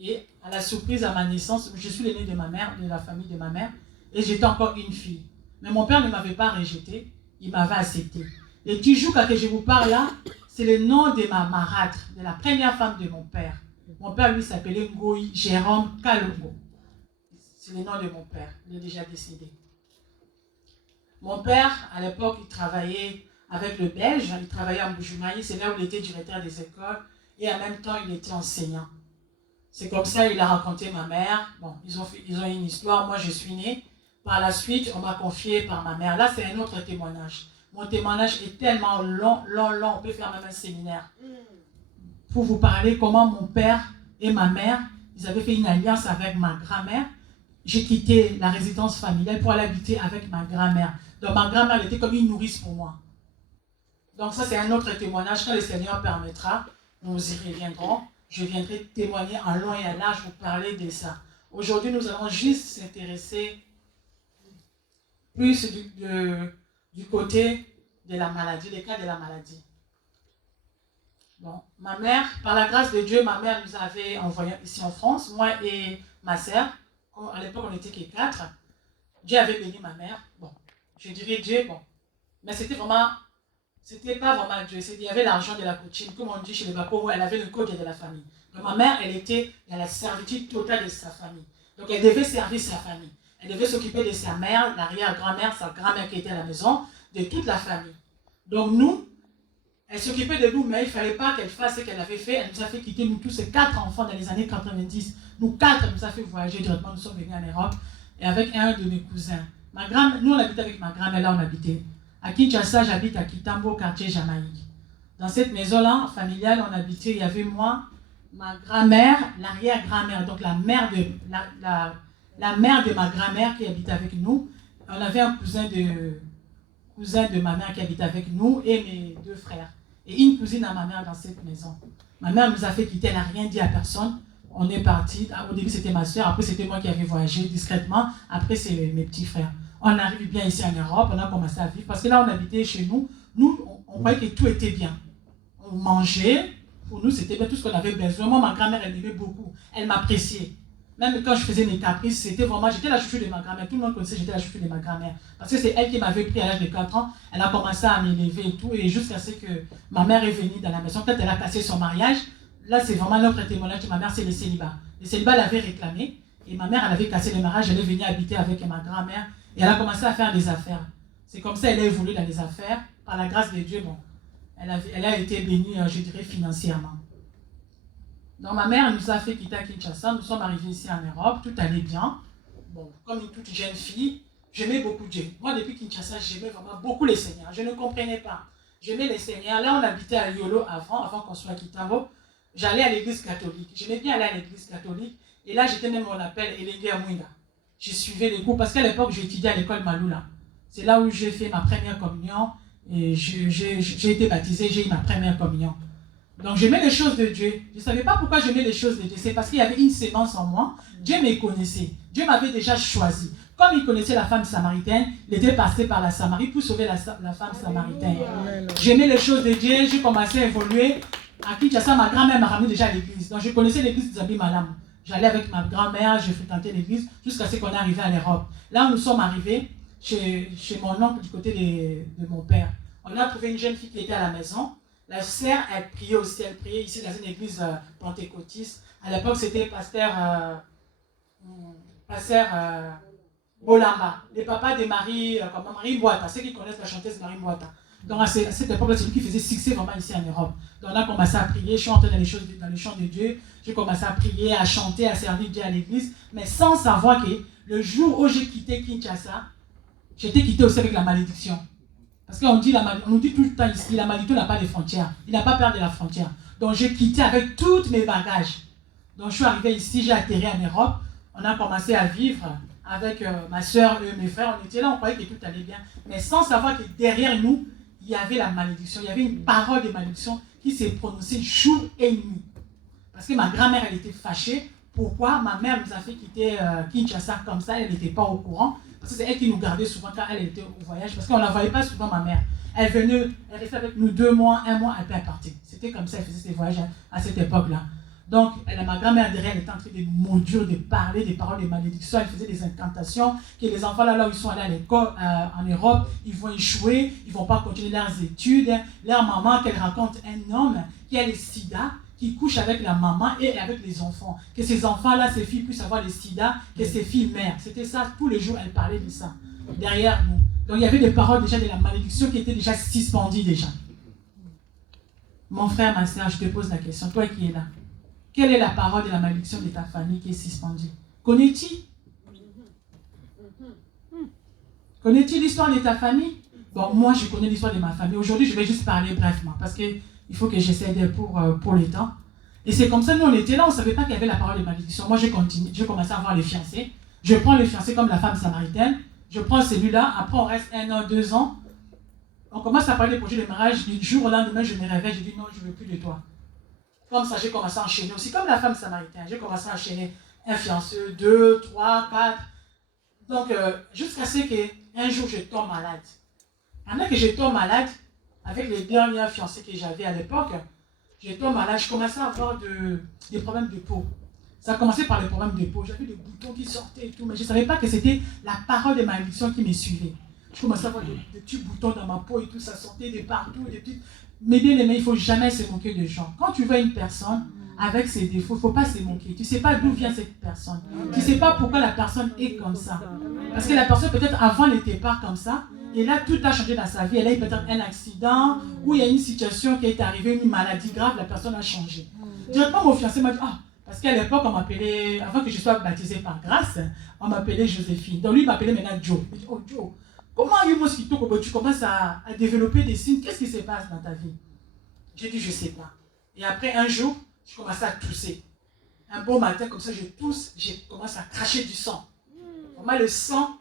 Et à la surprise à ma naissance, je suis l'aîné de ma mère, de la famille de ma mère, et j'étais encore une fille. Mais mon père ne m'avait pas rejeté, il m'avait accepté. Et Tijouka que je vous parle là, c'est le nom de ma marâtre, de la première femme de mon père. Mon père, lui, s'appelait Ngoï Jérôme Kalongo. C'est le nom de mon père, il est déjà décédé. Mon père, à l'époque, il travaillait avec le Belge, il travaillait en Bujumaï, c'est là où il était directeur des écoles, et en même temps, il était enseignant. C'est comme ça qu'il a raconté ma mère. Bon, ils ont eu une histoire, moi je suis née. Par la suite, on m'a confié par ma mère. Là, c'est un autre témoignage. Mon témoignage est tellement long, on peut faire même un séminaire. Pour vous parler comment mon père et ma mère, ils avaient fait une alliance avec ma grand-mère. j'ai quitté la résidence familiale pour aller habiter avec ma grand-mère. Donc ma grand-mère, elle était comme une nourrice pour moi. Donc ça, c'est un autre témoignage. Quand le Seigneur permettra, nous y reviendrons. Je viendrai témoigner en long et en large pour parler de ça. Aujourd'hui, nous allons juste s'intéresser plus du côté de la maladie, les cas de la maladie. Bon, ma mère, par la grâce de Dieu, ma mère nous avait envoyé ici en France, moi et ma sœur. À l'époque, on n'était que 4. Dieu avait béni ma mère. Bon, je dirais Dieu, bon. Mais c'était pas vraiment Dieu. Il y avait l'argent de la coaching. Comme on dit chez les Bakoro, elle avait le code de la famille. Donc ma mère, elle était dans la servitude totale de sa famille. Donc elle devait servir sa famille. Elle devait s'occuper de sa mère, l'arrière-grand-mère, sa grand-mère qui était à la maison, de toute la famille. Donc nous, elle s'occupait de nous, mais il ne fallait pas qu'elle fasse ce qu'elle avait fait. Elle nous a fait quitter, nous tous, ces 4 enfants dans les années 90. Nous 4, elle nous a fait voyager directement. Nous sommes venus en Europe et avec un de mes cousins. Nous, on habitait avec ma grand-mère, là, on habitait. À Kinshasa, j'habite à Kitambo, quartier Jamaïque. Dans cette maison-là, familiale, on habitait, il y avait moi, ma grand-mère, l'arrière-grand-mère, donc la mère de ma grand-mère qui habitait avec nous. On avait un cousin de ma mère qui habitait avec nous et mes 2 frères. Et une cousine à ma mère dans cette maison. Ma mère nous a fait quitter, elle n'a rien dit à personne. On est parti. Au début, c'était ma soeur. Après, c'était moi qui avais voyagé discrètement. Après, c'est mes petits frères. On arrive bien ici en Europe. On a commencé à vivre. Parce que là, on habitait chez nous. Nous, on croyait que tout était bien. On mangeait. Pour nous, c'était bien tout ce qu'on avait besoin. Moi, ma grand-mère, elle m'aimait beaucoup. Elle m'appréciait. Même quand je faisais mes caprices, c'était vraiment... J'étais la chouchou de ma grand-mère. Tout le monde connaissait que j'étais la chouchou de ma grand-mère. Parce que c'est elle qui m'avait pris à l'âge de 4 ans. Elle a commencé à m'élever et tout. Et jusqu'à ce que ma mère est venue dans la maison. Peut-être elle a cassé son mariage. Là, c'est vraiment notre témoignage de ma mère, c'est le célibat. Le célibat l'avait réclamé. Et ma mère, elle avait cassé le mariage. Elle est venue habiter avec ma grand-mère. Et elle a commencé à faire des affaires. C'est comme ça qu'elle a évolué dans les affaires. Par la grâce de Dieu, bon, elle a été bénie, je dirais, financièrement. Donc ma mère nous a fait quitter à Kinshasa. Nous sommes arrivés ici en Europe. Tout allait bien. Bon, comme une toute jeune fille, j'aimais beaucoup Dieu. Moi, depuis Kinshasa, j'aimais vraiment beaucoup les Seigneurs. Je ne comprenais pas. J'aimais les Seigneurs. Là, on habitait à Yolo avant qu'on soit à Kitambo. J'allais à l'église catholique. J'aimais bien aller à l'église catholique. Et là, j'étais même, on appelle Elengue Amouinga. Je suivais les cours parce qu'à l'époque, j'étudiais à l'école Maloula. C'est là où j'ai fait ma première communion. Et j'ai été baptisé, j'ai eu ma première communion. Donc j'aimais les choses de Dieu. Je ne savais pas pourquoi j'aimais les choses de Dieu. C'est parce qu'il y avait une sémence en moi. Dieu me connaissait. Dieu m'avait déjà choisi. Comme il connaissait la femme samaritaine, il était passé par la Samarie pour sauver la femme samaritaine. J'aimais les choses de Dieu. J'ai commencé à évoluer. À Kinshasa, ma grand-mère m'a ramené déjà à l'église. Donc je connaissais l'église de Zambi Malam. J'allais avec ma grand-mère, je fréquentais l'église jusqu'à ce qu'on est arrivé en Europe. Là, nous sommes arrivés chez mon oncle du côté de mon père. On a trouvé une jeune fille qui était à la maison. La sœur, elle priait aussi, elle priait ici dans une église pentecôtiste. À l'époque, c'était pasteur Bolamba, le papa de Marie Boita, ceux qui connaissent la chanteuse Marie Boita. Donc à cette époque-là, c'est lui qui faisait succès vraiment ici en Europe. Donc on a commencé à prier, je suis entré dans les chants de Dieu, j'ai commencé à prier, à chanter, à servir Dieu à l'église, mais sans savoir que le jour où j'ai quitté Kinshasa, j'étais quitté aussi avec la malédiction. Parce qu'on nous dit tout le temps ici, la malédiction n'a pas de frontières. Il n'a pas peur de la frontière. Donc j'ai quitté avec tous mes bagages. Donc je suis arrivé ici, j'ai atterri en Europe. On a commencé à vivre avec ma soeur et mes frères. On était là, on croyait que tout allait bien. Mais sans savoir que derrière nous, il y avait la malédiction. Il y avait une parole de malédiction qui s'est prononcée jour et nuit. Parce que ma grand-mère, elle était fâchée. Pourquoi ma mère nous a fait quitter Kinshasa comme ça? Elle n'était pas au courant. Parce que c'est elle qui nous gardait souvent quand elle était au voyage. Parce qu'on ne la voyait pas souvent, ma mère. Elle venait, elle restait avec nous 2 mois, 1 mois, elle partait. C'était comme ça, elle faisait ses voyages à cette époque-là. Donc, ma grand-mère derrière, elle était en train de maudire, de parler des paroles de malédiction. Elle faisait des incantations. Que les enfants là où ils sont allés à l'école en Europe, ils vont échouer, ils ne vont pas continuer leurs études. Leur maman, qu'elle raconte un homme qui a le sida, qui couche avec la maman et avec les enfants. Que ces enfants-là, ces filles puissent avoir le sida, que ces filles mères. C'était ça, tous les jours, elle parlait de ça, derrière nous. Donc il y avait des paroles déjà de la malédiction qui étaient déjà suspendues déjà. Mon frère, ma soeur, je te pose la question, toi qui es là. Quelle est la parole de la malédiction de ta famille qui est suspendue? Connais-tu? Connais-tu l'histoire de ta famille? Bon, moi, je connais l'histoire de ma famille. Aujourd'hui, je vais juste parler brièvement parce qu'il faut que j'essaie pour le temps. Et c'est comme ça, nous, on était là, on ne savait pas qu'il y avait la parole de malédiction. Moi, j'ai commencé à avoir les fiancés. Je prends le fiancé comme la femme samaritaine. Je prends celui-là. Après, on reste 1 an, 2 ans. On commence à parler des projets de mariage. Du jour au lendemain, je me réveille. Je dis non, je ne veux plus de toi. Comme ça, j'ai commencé à enchaîner aussi. Comme la femme samaritaine, j'ai commencé à enchaîner un fiancé, 2, 3, 4. Donc, jusqu'à ce qu'un jour, je tombe malade. Pendant que je tombe malade, avec les dernières fiancées que j'avais à l'époque, je tombe malade, je commençais à avoir des problèmes de peau. Ça a commencé par les problèmes de peau. J'avais des boutons qui sortaient et tout, mais je ne savais pas que c'était la parole de malédiction qui me suivait. Je commençais à avoir des petits boutons dans ma peau et tout, ça sortait de partout, des petites... Mais bien aimé, il ne faut jamais se moquer de gens. Quand tu vois une personne avec ses défauts, il ne faut pas se moquer. Tu ne sais pas d'où vient cette personne. Tu ne sais pas pourquoi la personne est comme ça. Parce que la personne peut-être avant n'était pas comme ça. Et là, tout a changé dans sa vie. Elle a eu peut-être un accident ou il y a une situation qui est arrivée, une maladie grave, la personne a changé. Directement, mon fiancé m'a dit, parce qu'à l'époque, on m'appelait, avant que je sois baptisée par grâce, on m'appelait Joséphine. Donc lui, il m'appelait maintenant Joe. Il dit, oh Joe, comment tu commences à développer des signes? Qu'est-ce qui se passe dans ta vie? J'ai dit, je ne sais pas. Et après, un jour, je commençais à tousser. Un beau matin, comme ça, je tousse, j'ai commencé à cracher du sang. Vraiment, le sang,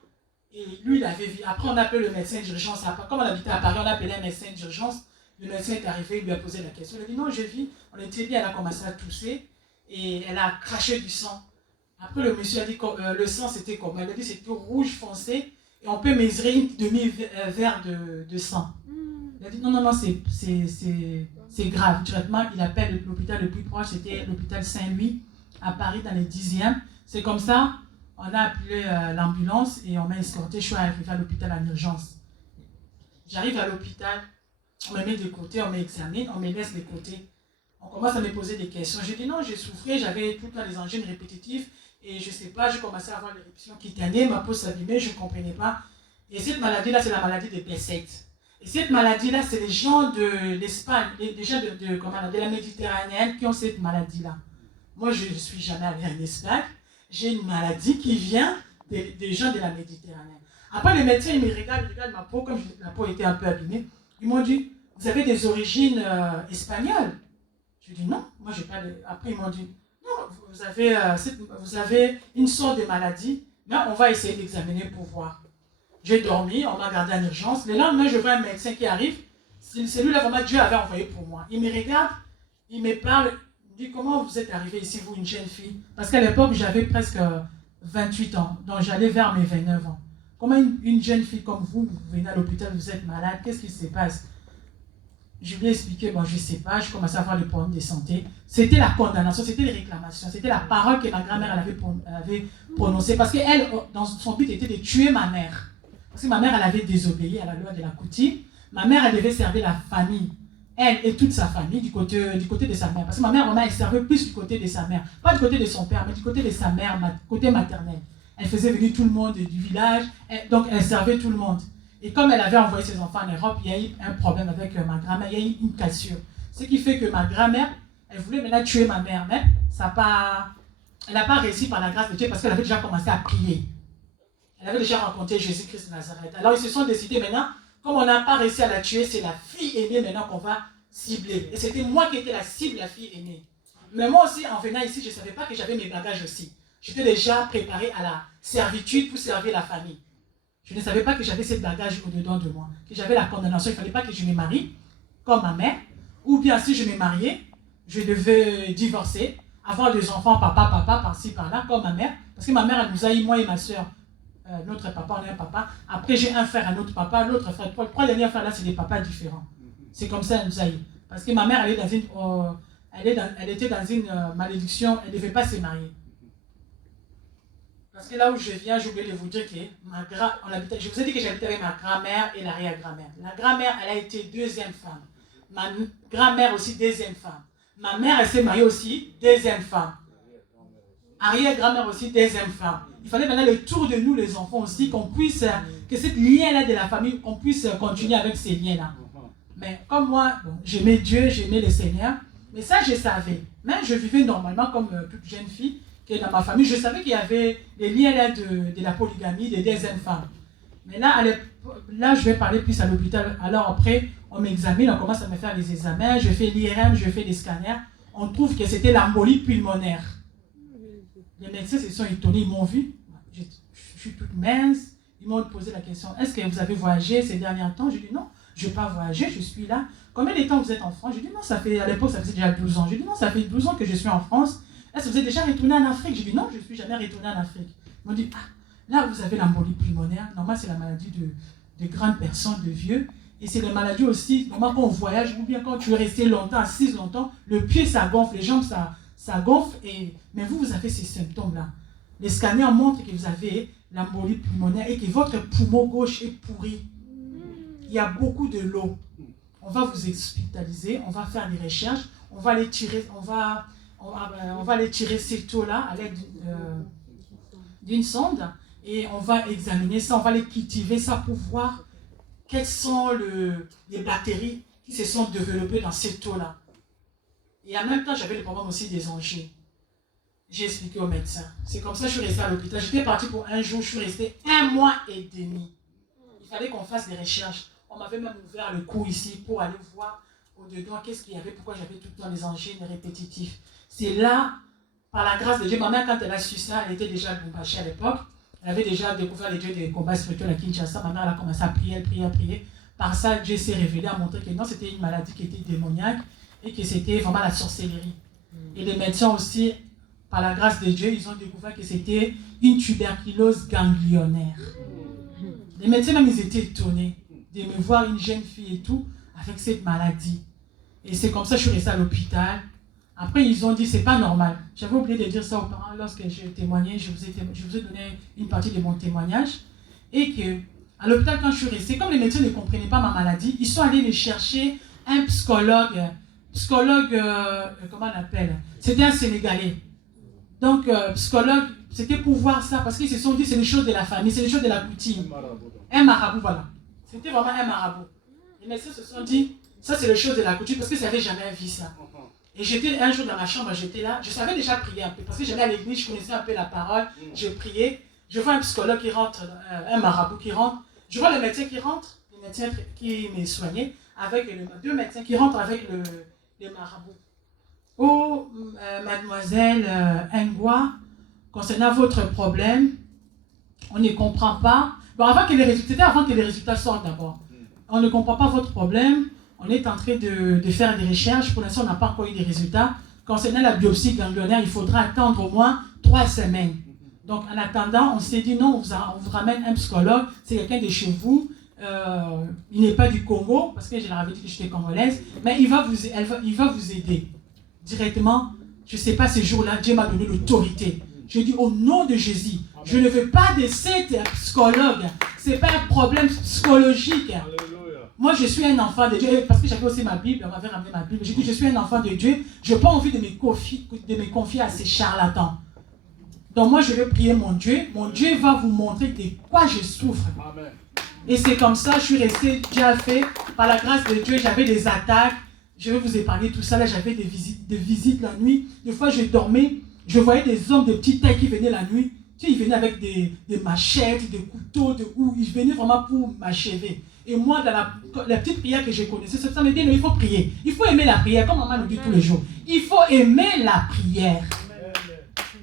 et lui, il avait vu. Après, on a appelé le médecin d'urgence. Comme on habitait à Paris, on a appelé un médecin d'urgence. Le médecin est arrivé, il lui a posé la question. Il a dit, non, je vis. On était bien, elle a commencé à tousser. Et elle a craché du sang. Après, le monsieur a dit que le sang, c'était comment? Il a dit que c'était rouge foncé. Et on peut mesurer une demi-verre de sang. Il a dit, non, c'est grave. Directement, il appelle l'hôpital le plus proche. C'était l'hôpital Saint-Louis, à Paris, dans les 10e. C'est comme ça, on a appelé l'ambulance et on m'a escorté. Je suis arrivé à l'hôpital en urgence. J'arrive à l'hôpital, on me met de côté, on m'examine, on me laisse de côté. On commence à me poser des questions. J'ai dit non, j'ai souffert, j'avais tout le temps des angines répétitives et je ne sais pas, j'ai commencé à avoir l'éruption cutanées, ma peau s'abîmait, je ne comprenais pas. Et cette maladie-là, c'est la maladie des P7. Et cette maladie-là, c'est les gens de l'Espagne, les gens de la Méditerranée qui ont cette maladie-là. Moi, je ne suis jamais allée en Espagne. J'ai une maladie qui vient des gens de la Méditerranée. Après, les médecins, ils me regardent ma peau, comme la peau était un peu abîmée. Ils m'ont dit, vous avez des origines espagnoles? Je dis non, moi j'ai pas de... Après, ils m'ont dit, non, vous avez une sorte de maladie, mais on va essayer d'examiner pour voir. J'ai dormi, on m'a gardé en urgence. Le lendemain, je vois un médecin qui arrive. Celui-là, vraiment, Dieu avait envoyé pour moi. Il me regarde, il me parle, il me dit, comment vous êtes arrivé ici, vous, une jeune fille? Parce qu'à l'époque, j'avais presque 28 ans, donc j'allais vers mes 29 ans. Comment une jeune fille comme vous venez à l'hôpital, vous êtes malade, qu'est-ce qui se passe? Je lui ai expliqué, bon, je ne sais pas, je commençais à avoir des problèmes de santé. C'était la condamnation, c'était les réclamations, c'était la parole que ma grand-mère avait prononcée. Parce qu'elle, dans son but, était de tuer ma mère. Parce que ma mère, elle avait désobéi à la loi de la coutume. Ma mère, elle devait servir la famille, elle et toute sa famille, du côté de sa mère. Parce que ma mère, elle servait plus du côté de sa mère. Pas du côté de son père, mais du côté de sa mère, côté maternel. Elle faisait venir tout le monde du village, donc elle servait tout le monde. Et comme elle avait envoyé ses enfants en Europe, il y a eu un problème avec ma grand-mère, il y a eu une cassure. Ce qui fait que ma grand-mère, elle voulait maintenant tuer ma mère, mais elle n'a pas réussi par la grâce de Dieu parce qu'elle avait déjà commencé à prier. Elle avait déjà rencontré Jésus-Christ de Nazareth. Alors ils se sont décidés maintenant, comme on n'a pas réussi à la tuer, c'est la fille aînée maintenant qu'on va cibler. Et c'était moi qui étais la cible, la fille aînée. Mais moi aussi, en venant ici, je ne savais pas que j'avais mes bagages aussi. J'étais déjà préparé à la servitude pour servir la famille. Je ne savais pas que j'avais ces bagages au-dedans de moi, que j'avais la condamnation. Il ne fallait pas que je me marie comme ma mère, ou bien si je me mariais, je devais divorcer, avoir des enfants, papa, par-ci, par-là, comme ma mère. Parce que ma mère, elle nous a eu, moi et ma soeur, notre papa, on a un papa. Après, j'ai un frère, un autre papa, l'autre frère. Les 3 derniers frères là, c'est des papas différents. C'est comme ça, elle nous a eu. Parce que ma mère, elle était dans une malédiction, elle ne devait pas se marier. Parce que là où je viens, j'ai oublié de vous dire que je vous ai dit que j'habitais avec ma grand-mère et l'arrière-grand-mère. La grand-mère, elle a été 2e femme. Ma grand-mère aussi, 2e femme. Ma mère, elle s'est mariée aussi, 2e femme. Arrière-grand-mère aussi, 2e femme. Il fallait maintenant le tour de nous, les enfants aussi, qu'on puisse, que cette lien-là de la famille, qu'on puisse continuer avec ces liens-là. Mais comme moi, j'aimais Dieu, j'aimais le Seigneur, mais ça, je savais. Même je vivais normalement comme toute jeune fille, que dans ma famille, je savais qu'il y avait des liens là de la polygamie, des 2e femmes. Mais là, je vais parler plus à l'hôpital. Alors après, on m'examine, on commence à me faire les examens, je fais l'IRM, je fais des scanners. On trouve que c'était l'embolie pulmonaire. Les médecins se sont étonnés, ils m'ont vu. je suis toute mince. Ils m'ont posé la question, est-ce que vous avez voyagé ces derniers temps? J'ai dit non, je n'ai pas voyagé, je suis là. Combien de temps vous êtes en France? J'ai dit non, à l'époque, ça faisait déjà 12 ans. J'ai dit non, ça fait 12 ans que je suis en France. Est-ce que vous êtes déjà retourné en Afrique? J'ai dit non, je ne suis jamais retourné en Afrique. Ils m'ont dit, ah, là vous avez l'embolie pulmonaire. Normalement, c'est la maladie de grandes personnes, de vieux. Et c'est la maladie aussi, normalement, quand on voyage, ou bien quand tu es resté longtemps, assis longtemps, le pied, ça gonfle, les jambes, ça gonfle. Mais vous avez ces symptômes-là. Les scanners montrent que vous avez l'embolie pulmonaire et que votre poumon gauche est pourri. Il y a beaucoup de l'eau. On va vous hospitaliser, on va faire des recherches, on va les tirer, on va les tirer ces taux-là à l'aide d'une sonde et on va examiner ça, on va les cultiver ça pour voir quelles sont les bactéries qui se sont développées dans ces taux-là. Et en même temps, j'avais le problème aussi des angines. J'ai expliqué au médecin. C'est comme ça que je suis restée à l'hôpital. J'étais partie pour un jour, je suis restée 1 mois et demi. Il fallait qu'on fasse des recherches. On m'avait même ouvert le cou ici pour aller voir au-dedans qu'est-ce qu'il y avait, pourquoi j'avais tout le temps des angines répétitives. C'est là, par la grâce de Dieu, ma mère, quand elle a su ça, elle était déjà bombachée à l'époque. Elle avait déjà découvert les dieux des combats spirituels à Kinshasa. Ma mère, elle a commencé à prier, à prier. Par ça, Dieu s'est révélé, à montrer que non, c'était une maladie qui était démoniaque et que c'était vraiment la sorcellerie. Et les médecins aussi, par la grâce de Dieu, ils ont découvert que c'était une tuberculose ganglionnaire. Les médecins même, ils étaient étonnés de me voir une jeune fille et tout avec cette maladie. Et c'est comme ça que je suis restée à l'hôpital. Après, ils ont dit c'est pas normal. J'avais oublié de dire ça aux parents lorsque j'ai témoigné. Je vous ai donné une partie de mon témoignage. Et que à l'hôpital, quand je suis restée, comme les médecins ne comprenaient pas ma maladie, ils sont allés les chercher un psychologue, comment on appelle? C'était un Sénégalais. Donc, psychologue, c'était pour voir ça, parce qu'ils se sont dit c'est les choses de la famille, c'est les choses de la coutume. Un marabout, voilà. C'était vraiment un marabout. Les médecins se sont dit, ça c'est les choses de la coutume, parce que ça n'avait jamais vu ça. Et j'étais un jour dans ma chambre, j'étais là, je savais déjà prier un peu, parce que j'allais à l'église, je connaissais un peu la parole, je priais. Je vois un psychologue qui rentre, un marabout qui rentre, je vois le médecin qui rentre, le médecin qui me soignait, avec deux médecins qui rentrent avec le marabout. Oh, mademoiselle Ngwa, concernant votre problème, on ne comprend pas. Bon, avant que les résultats sortent d'abord. On ne comprend pas votre problème. On est en train de faire des recherches. Pour l'instant, on n'a pas encore eu des résultats. Concernant la biopsie ganglionnaire, il faudra attendre au moins 3 semaines. Donc, en attendant, on s'est dit non, on vous ramène un psychologue. C'est quelqu'un de chez vous. Il n'est pas du Congo, parce que je leur avais dit que j'étais congolaise. Mais il va vous aider. Directement, je ne sais pas, ces jours-là, Dieu m'a donné l'autorité. Je dis au nom de Jésus, je ne veux pas de cette psychologue. Ce n'est pas un problème psychologique. Alléluia. Moi, je suis un enfant de Dieu. Parce que j'avais aussi ma Bible, on m'avait ramené ma Bible. J'ai dit, je suis un enfant de Dieu. Je n'ai pas envie de me confier à ces charlatans. Donc moi, je vais prier mon Dieu. Mon Dieu va vous montrer de quoi je souffre. Amen. Et c'est comme ça, je suis restée, Dieu a fait, par la grâce de Dieu, j'avais des attaques. Je vais vous épargner tout ça. Là, j'avais des visites la nuit. Des fois, je dormais. Je voyais des hommes de petite taille qui venaient la nuit. Tu sais, ils venaient avec des machettes, des couteaux, ils venaient vraiment pour m'achever. Et moi, dans la petite prière que je connaissais, ça me dit, il faut prier. Il faut aimer la prière, comme maman nous dit tous les jours. Il faut aimer la prière.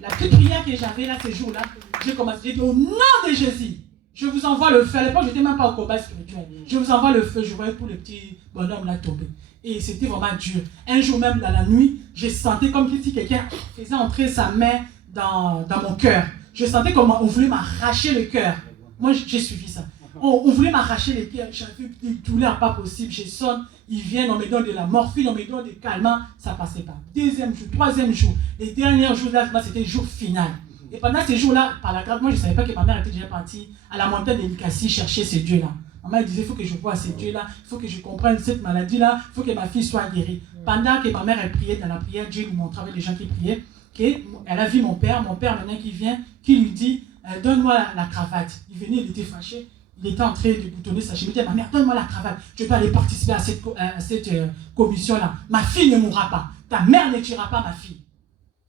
La petite prière que j'avais là, ces jours-là, j'ai commencé, j'ai dit, au nom de Jésus, je vous envoie le feu. À l'époque, je n'étais même pas au combat spirituel. Je vous envoie le feu. Je voyais tous les petits bonhommes là tomber. Et c'était vraiment dur. Un jour même, dans la nuit, je sentais comme si quelqu'un faisait entrer sa main dans mon cœur. Je sentais comme on voulait m'arracher le cœur. Moi, j'ai suivi ça. On voulait m'arracher le cœur. J'avais des douleurs pas possibles. Je sonne, ils viennent, on me donne de la morphine, on me donne des calmants. Ça ne passait pas. 2e jour, 3e jour. Les derniers jours là, c'était le jour final. Et pendant ces jours-là, par la grâce, moi, je ne savais pas que ma mère était déjà partie à la montagne de Nikassi chercher ces dieux-là. Maman disait, il faut que je voie ces dieux-là, il faut que je comprenne cette maladie-là, il faut que ma fille soit guérie. Pendant que ma mère, elle priait dans la prière, Dieu lui montrait avec les gens qui priaient, qu'elle a vu mon père maintenant qui vient, qui lui dit, donne-moi la cravate. Il venait, il était fâché, il était en train de boutonner sa chemise, il dit, ma mère, donne-moi la cravate, je peux aller participer à cette commission-là. Ma fille ne mourra pas, ta mère ne tuera pas ma fille.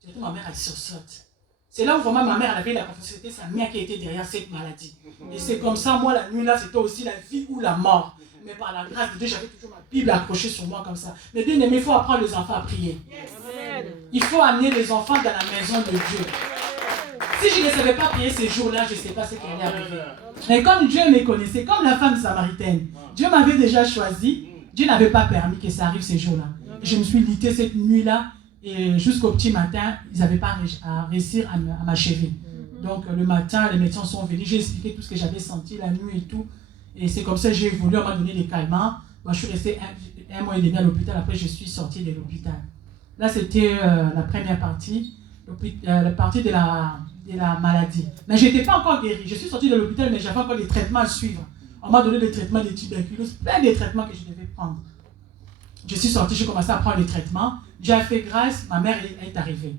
C'était ma mère, elle sursaute. C'est là où vraiment ma mère avait la confiance, c'était sa mère qui était derrière cette maladie. Et c'est comme ça, moi, la nuit là, c'était aussi la vie ou la mort. Mais par la grâce de Dieu, j'avais toujours ma Bible accrochée sur moi comme ça. Mais bien aimé, il faut apprendre les enfants à prier. Il faut amener les enfants dans la maison de Dieu. Si je ne savais pas prier ces jours-là, je ne sais pas ce qui allait arriver. Mais comme Dieu me connaissait, comme la femme samaritaine, Dieu m'avait déjà choisi, Dieu n'avait pas permis que ça arrive ces jours-là. Je me suis litée cette nuit-là, et jusqu'au petit matin, ils n'avaient pas réussi à m'achever. Donc le matin, les médecins sont venus, j'ai expliqué tout ce que j'avais senti la nuit et tout. Et c'est comme ça que j'ai voulu, on m'a donné des calmants. Moi, je suis restée un mois et demi à l'hôpital, après je suis sortie de l'hôpital. Là, c'était la première partie, la partie de la maladie. Mais je n'étais pas encore guérie. Je suis sortie de l'hôpital, mais j'avais encore des traitements à suivre. On m'a donné des traitements de tuberculose, plein de traitements que je devais prendre. Je suis sortie, j'ai commencé à prendre les traitements. Dieu a fait grâce, ma mère est arrivée.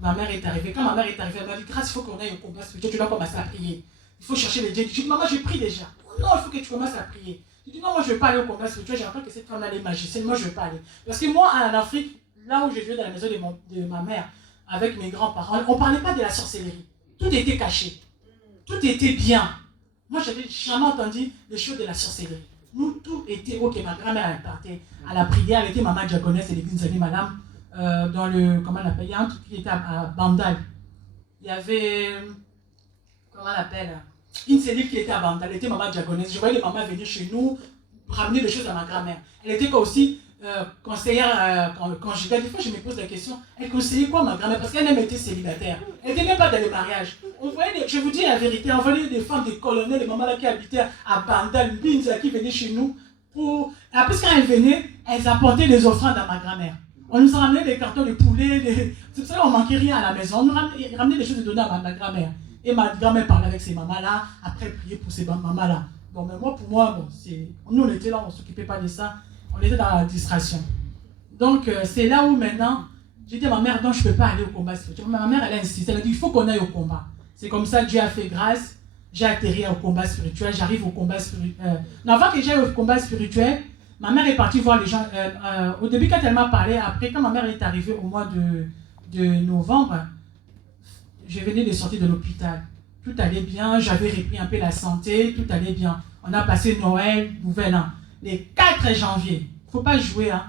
Ma mère est arrivée. Quand ma mère est arrivée, elle m'a dit, grâce, il faut qu'on aille au combat spirituel, tu dois commencer à prier. Il faut chercher les dieux. Je dis, maman, je prie déjà. Non, il faut que tu commences à prier. Je dis, non, moi, je ne veux pas aller au combat spirituel. J'ai l'impression que cette femme-là est magicienne. Moi, je ne veux pas aller. Parce que moi, en Afrique, là où je vivais dans la maison de ma mère, avec mes grands-parents, on ne parlait pas de la sorcellerie. Tout était caché. Tout était bien. Moi, je n'avais jamais entendu les choses de la sorcellerie. Nous, tout était ok. Ma grand-mère partait à la prière. Elle était maman diaconesse et l'église de madame dans le. Comment on appelle? Il y a un truc qui était à Bandal. Il y avait. Comment on appelle? Une cellule qui était à Bandal. Elle était maman diaconesse. Je voyais les mamans venir chez nous ramener des choses à ma grand-mère. Elle était aussi conseillère conjugale. Des fois, je me pose la question, elle conseillait quoi ma grand-mère? Parce qu'elle-même était célibataire. Elle n'était même pas dans les mariages. On voyait je vous dis la vérité, on voyait des femmes, des colonels, des mamans là qui habitaient à Bandal, Binza, qui venaient chez nous. Après, quand elles venaient, elles apportaient des offrandes à ma grand-mère. On nous ramenait des cartons de poulet. C'est pour ça qu'on ne manquait rien à la maison. On nous ramenait des choses de donner à ma grand-mère. Et ma grand-mère parlait avec ces mamans-là, après prier pour ces mamans-là. Bon, mais moi, pour moi, bon, nous, on était là, on ne s'occupait pas de ça. On était dans la distraction. Donc, c'est là où maintenant, j'ai dit à ma mère, non, je ne peux pas aller au combat spirituel. Ma mère, elle a insisté. Elle a dit, il faut qu'on aille au combat. C'est comme ça que Dieu a fait grâce. J'ai atterri au combat spirituel. J'arrive au combat spirituel. Non, avant que j'aille au combat spirituel, ma mère est partie voir les gens. Au début, quand elle m'a parlé, après, quand ma mère est arrivée au mois de novembre, je venais de sortir de l'hôpital. Tout allait bien. J'avais repris un peu la santé. Tout allait bien. On a passé Noël, Nouvel An. Les 4 janvier, il ne faut pas jouer. Hein.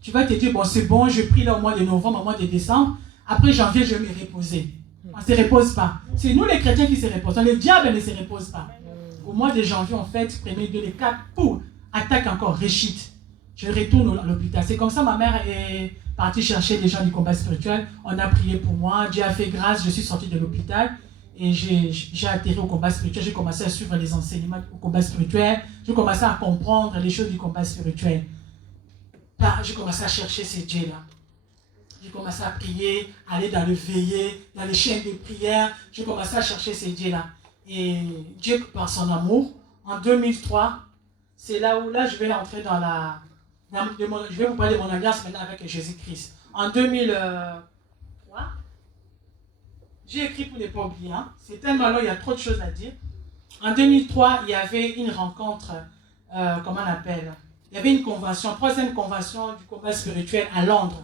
Tu vas te dire, bon, c'est bon, je prie là au mois de novembre, au mois de décembre. Après janvier, je vais me reposer. On ne se repose pas. C'est nous les chrétiens qui se reposent. Le diable ne se repose pas. Au mois de janvier, on fait, 1er, 2, les 4, pour attaque encore, réchite. Je retourne à l'hôpital. C'est comme ça, ma mère est partie chercher les gens du combat spirituel. On a prié pour moi. Dieu a fait grâce, je suis sortie de l'hôpital. Et j'ai atterri au combat spirituel, j'ai commencé à suivre les enseignements au combat spirituel, j'ai commencé à comprendre les choses du combat spirituel. J'ai commencé à chercher ces dieux-là. J'ai commencé à prier, aller dans le veillé, dans les chaînes de prière, j'ai commencé à chercher ces dieux-là. Et Dieu, par son amour, en 2003, c'est là où je vais entrer dans je vais vous parler de mon alliance maintenant avec Jésus-Christ. En 2003, j'ai écrit pour ne pas oublier. Hein. C'est tellement long, il y a trop de choses à dire. En 2003, il y avait une rencontre, comment on appelle? Il y avait une convention, 3e convention du combat spirituel à Londres.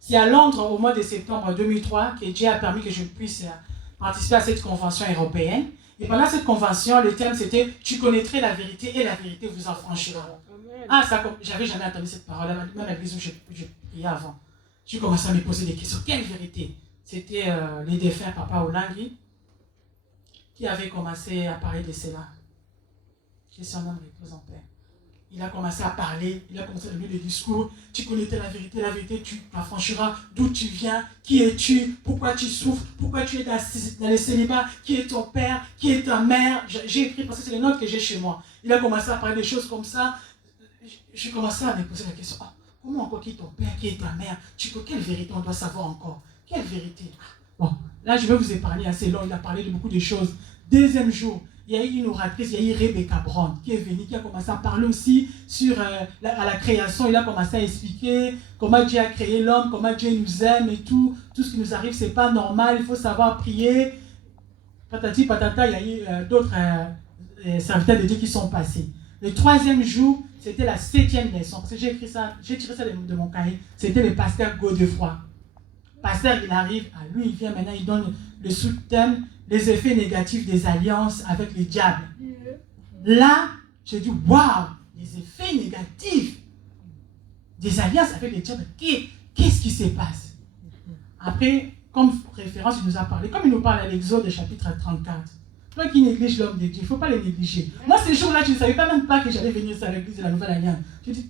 C'est à Londres, au mois de septembre 2003, que Dieu a permis que je puisse participer à cette convention européenne. Et pendant cette convention, le thème c'était « Tu connaîtrai la vérité et la vérité vous affranchira ». Ah, j'avais jamais entendu cette parole, même à l'église où je priais avant. J'ai commencé à me poser des questions. Quelle vérité? C'était les défunts Papa Olangui qui avait commencé à parler de cela. Que son homme repose en paix. Il a commencé à parler, il a commencé à donner des discours. Tu connaîtrais la vérité, tu t'affranchiras. D'où tu viens, qui es-tu, pourquoi tu souffres, pourquoi tu es dans les célibats, qui est ton père, qui est ta mère. J'ai écrit parce que c'est les notes que j'ai chez moi. Il a commencé à parler des choses comme ça. J'ai commencé à me poser la question, comment encore qui est ton père, qui est ta mère? Quelle vérité on doit savoir encore? Quelle vérité? Bon, là je vais vous épargner assez long, il a parlé de beaucoup de choses. Deuxième jour, il y a eu une oratrice, il y a eu Rebecca Brown qui est venue, qui a commencé à parler aussi sur la création. Il a commencé à expliquer comment Dieu a créé l'homme, comment Dieu nous aime et tout. Tout ce qui nous arrive, c'est pas normal, il faut savoir prier. Patati patata, il y a eu d'autres serviteurs de Dieu qui sont passés. Le 3e jour, c'était la 7e leçon. Parce que j'ai tiré ça de mon cahier. C'était le pasteur Godefroy. Pasteur, il arrive, lui, il vient maintenant, il donne le sous-thème, les effets négatifs des alliances avec le diable. Là, j'ai dit, waouh, les effets négatifs des alliances avec le diable, qu'est-ce qui se passe? Après, comme référence, il nous a parlé, comme il nous parle à l'Exode chapitre 34. Toi qui négliges l'homme de Dieu, il ne faut pas le négliger. Moi, ces jours-là, je ne savais pas même pas que j'allais venir à l'église de la Nouvelle Alliance. Je dis,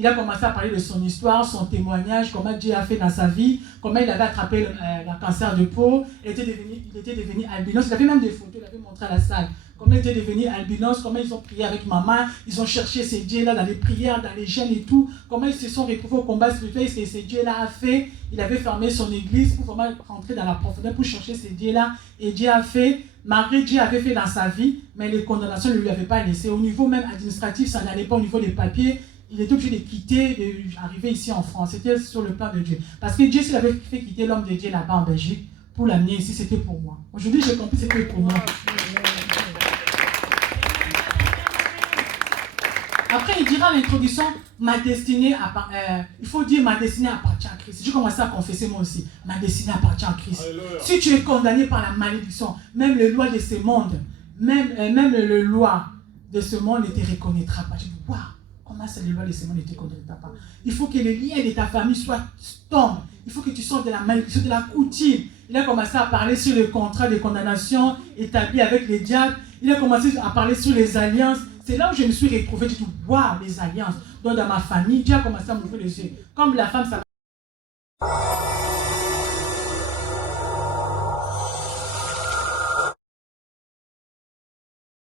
il a commencé à parler de son histoire, son témoignage, comment Dieu a fait dans sa vie, comment il avait attrapé le cancer de peau, il était devenu albinos, il avait même des photos, il avait montré à la salle, comment il était devenu albinos, comment ils ont prié avec maman, ils ont cherché ces dieux-là dans les prières, dans les jeûnes et tout, comment ils se sont retrouvés au combat spirituel, ce que ces dieux-là a fait, il avait fermé son église pour vraiment rentrer dans la profondeur pour chercher ces dieux-là, et Dieu a fait, malgré Dieu avait fait dans sa vie, mais les condamnations ne lui avaient pas laissé, au niveau même administratif, ça n'allait pas au niveau des papiers, il était obligé de quitter, d'arriver ici en France. C'était sur le plan de Dieu. Parce que Dieu, s'il avait fait quitter l'homme de Dieu là-bas en Belgique, pour l'amener ici, c'était pour moi. Aujourd'hui, j'ai compris que c'était pour moi. Après, il dira à l'introduction, ma destinée, il faut dire ma destinée appartient à Christ. J'ai commencé à confesser moi aussi. Ma destinée appartient à Christ. Alléluia. Si tu es condamné par la malédiction, même les lois de ce monde, même le loi de ce monde ne te reconnaîtra pas. Je dis, waouh! Comment ça, les lois de ce monde ne te connaîtront pas? Il faut que les liens de ta famille tombent. Il faut que tu sortes de la malédiction, de la coutume. Il a commencé à parler sur le contrat de condamnation établi avec les diables. Il a commencé à parler sur les alliances. C'est là où je me suis retrouvée. Je dis, waouh, les alliances. Donc dans ma famille, Dieu a commencé à m'ouvrir les yeux. Comme la femme, ça